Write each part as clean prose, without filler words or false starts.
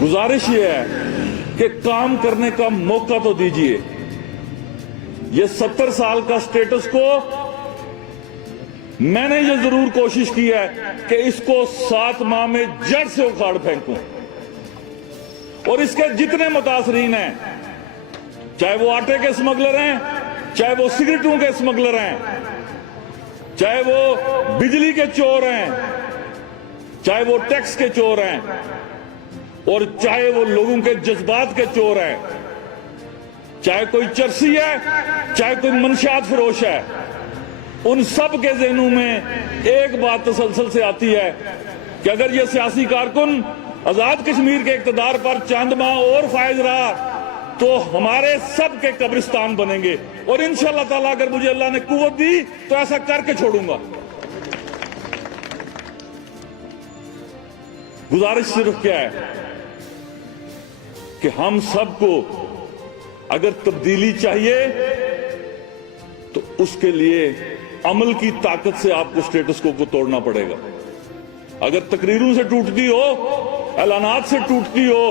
गुजारिश ये है कि काम करने का मौका तो दीजिए। ये 70 साल का स्टेटस को मैंने ये जरूर कोशिश की है कि इसको 7 माह में जड़ से उखाड़ फेंकूं। और इसके जितने मुतासरीन हैं, चाहे वो आटे के स्मगलर हैं, चाहे वो सिगरेटों के स्मगलर हैं, चाहे वो बिजली के चोर हैं, चाहे वो टैक्स के चोर हैं, और चाहे वो लोगों के जज्बात के चोर हैं, चाहे कोई चरसी है, चाहे कोई मंशियात फरोश है, उन सब के ज़हनों में एक बात तसलसल से आती है कि अगर ये सियासी कारकुन आजाद कश्मीर के इक़्तिदार पर चंद माह और फायज रहा तो हमारे सब के कब्रिस्तान बनेंगे। और इंशाअल्लाह ताला अगर मुझे अल्लाह ने कुव्वत दी तो ऐसा करके छोड़ूंगा। गुजारिश सिर्फ क्या है कि हम सबको अगर तब्दीली चाहिए तो उसके लिए अमल की ताकत से आपको स्टेटस को तोड़ना पड़ेगा। अगर तकरीरों से टूटती हो, ऐलानात से टूटती हो,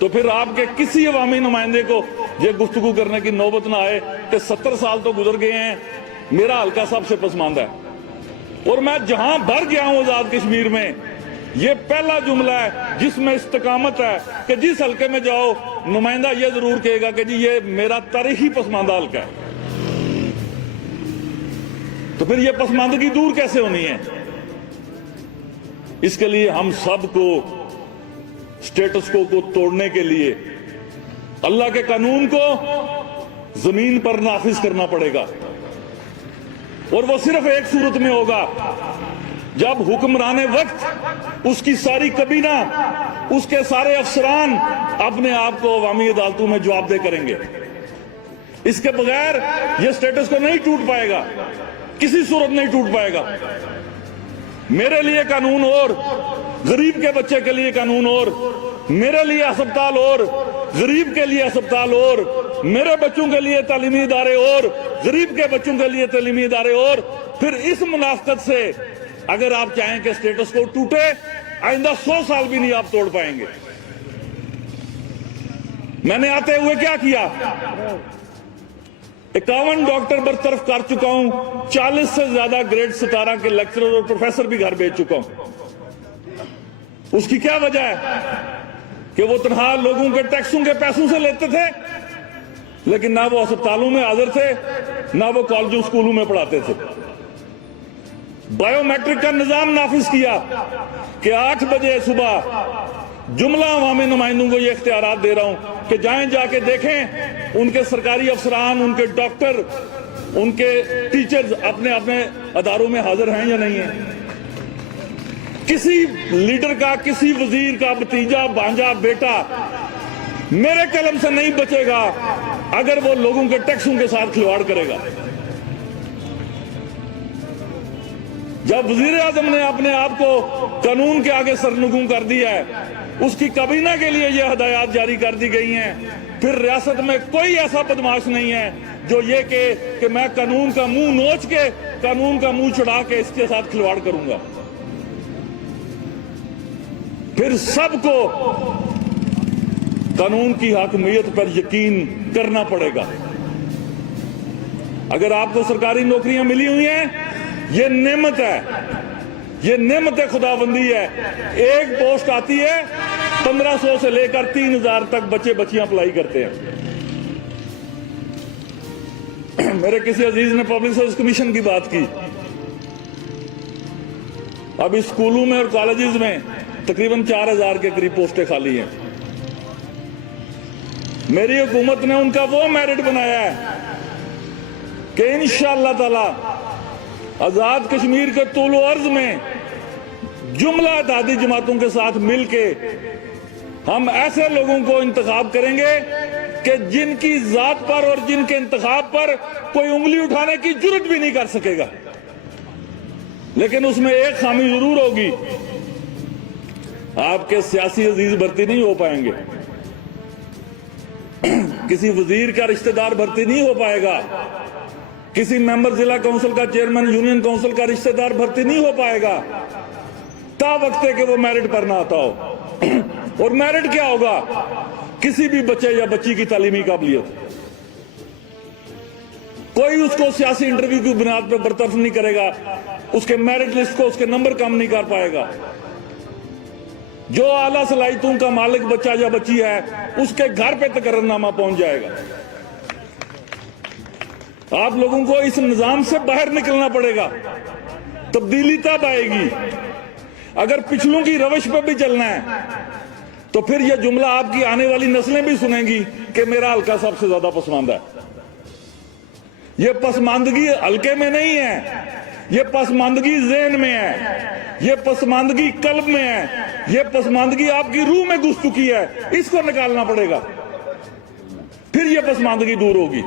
तो फिर आपके किसी अवामी नुमाइंदे को ये गुफ्तगू करने की नौबत ना आए कि 70 साल तो गुजर गए हैं, मेरा हल्का सबसे पसमानदा है। और मैं जहां भर गया हूं आजाद कश्मीर में, ये पहला जुमला है जिसमें इस्तकामत है कि जिस हल्के में जाओ नुमाइंदा ये जरूर कहेगा कि जी ये मेरा तारीखी पसमानदा हल्का है। तो फिर ये पसमानदगी दूर कैसे होनी है? इसके लिए हम सबको स्टेटस को तोड़ने के लिए अल्लाह के कानून को जमीन पर नाफिज करना पड़ेगा। और वो सिर्फ एक सूरत में होगा, जब हुक्मरान वक्त उसकी सारी कबीना, उसके सारे अफसरान अपने आप को अवामी अदालतों में जवाबदेह करेंगे। इसके बगैर ये स्टेटस को नहीं टूट पाएगा, किसी सूरत नहीं टूट पाएगा। मेरे लिए कानून और, गरीब के बच्चे के लिए कानून और, मेरे लिए अस्पताल और, गरीब के लिए अस्पताल और, मेरे बच्चों के लिए तालीमी इदारे और, गरीब के बच्चों के लिए तालीमी इदारे और। फिर इस मुनाफकत से अगर आप चाहें कि स्टेटस को टूटे, आइंदा 100 साल भी नहीं आप तोड़ पाएंगे। मैंने आते हुए क्या किया? 51 डॉक्टर बरतरफ कर चुका हूं, 40 से ज्यादा ग्रेड 17 के लेक्चरर और प्रोफेसर भी घर भेज चुका हूं। उसकी क्या वजह है कि वो तनहा लोगों के टैक्सों के पैसों से लेते थे, लेकिन ना वो अस्पतालों में हाजिर थे, ना वो कॉलेजों स्कूलों में पढ़ाते थे। बायोमेट्रिक का निजाम नाफिज किया कि 8 बजे सुबह जुमला अवामी नुमाइंदों को ये इख्तियारात दे रहा हूं कि जाएं, जाके देखें उनके सरकारी अफसरान, उनके डॉक्टर, उनके टीचर्स अपने अपने अदारों में हाजिर हैं या नहीं है। किसी लीडर का, किसी वजीर का भतीजा, भांजा, बेटा मेरे कलम से नहीं बचेगा अगर वो लोगों के टैक्सों के साथ खिलवाड़ करेगा। जब वजीर आजम ने अपने आप को कानून के आगे सरनगू कर दिया है, उसकी काबीना के लिए ये हदायत जारी कर दी गई हैं, फिर रियासत में कोई ऐसा बदमाश नहीं है जो ये कि मैं कानून का मुंह नोच के, कानून का मुंह चढ़ा के इसके साथ खिलवाड़ करूंगा। फिर सबको कानून की हाकमियत पर यकीन करना पड़ेगा। अगर आपको सरकारी नौकरियां मिली हुई हैं, ये नेमत है, ये नेमत खुदाबंदी है। एक पोस्ट आती है, 1500 से लेकर 3000 तक बच्चे बच्चियां अप्लाई करते हैं। मेरे किसी अजीज ने पब्लिक सर्विस कमीशन की बात की। अभी स्कूलों में और कॉलेजेस में तकरीबन 4000 के करीब पोस्टें खाली हैं। मेरी हुकूमत ने उनका वो मेरिट बनाया है कि इंशाअल्लाह ताला आजाद कश्मीर के तूलो अर्ज में जुमला इत्तेहादी जमातों के साथ मिलके हम ऐसे लोगों को इंतखाब करेंगे कि जिनकी जात पर और जिनके इंतखाब पर कोई उंगली उठाने की जुर्रत भी नहीं कर सकेगा। लेकिन उसमें एक खामी जरूर होगी, आपके सियासी अजीज भर्ती नहीं हो पाएंगे, किसी वजीर का रिश्तेदार भर्ती नहीं हो पाएगा, किसी मेंबर जिला काउंसिल का, चेयरमैन यूनियन काउंसिल का रिश्तेदार भर्ती नहीं हो पाएगा। ता वक्त है कि वो मेरिट पर ना आता हो। और मेरिट क्या होगा? किसी भी बच्चे या बच्ची की तालीमी काबिलियत। कोई उसको सियासी इंटरव्यू की बुनियाद पर बरतरफ नहीं करेगा, उसके मेरिट लिस्ट को उसके नंबर कम नहीं कर पाएगा। जो आला सलाहियतों का मालिक बच्चा या बच्ची है, उसके घर पे तकर्ररनामा पहुंच जाएगा। आप लोगों को इस निजाम से बाहर निकलना पड़ेगा, तब्दीली तब आएगी। अगर पिछलों की रविश पर भी चलना है तो फिर यह जुमला आपकी आने वाली नस्लें भी सुनेंगी कि मेरा हल्का सबसे ज्यादा पसमानदा है। यह पसमानदगी हल्के में नहीं है, यह पसमानदगी ज़हन में है, यह पसमानदगी कल्ब में है, यह पसमानदगी आपकी रूह में घुस चुकी है। इसको निकालना पड़ेगा, फिर यह पसमानदगी दूर होगी।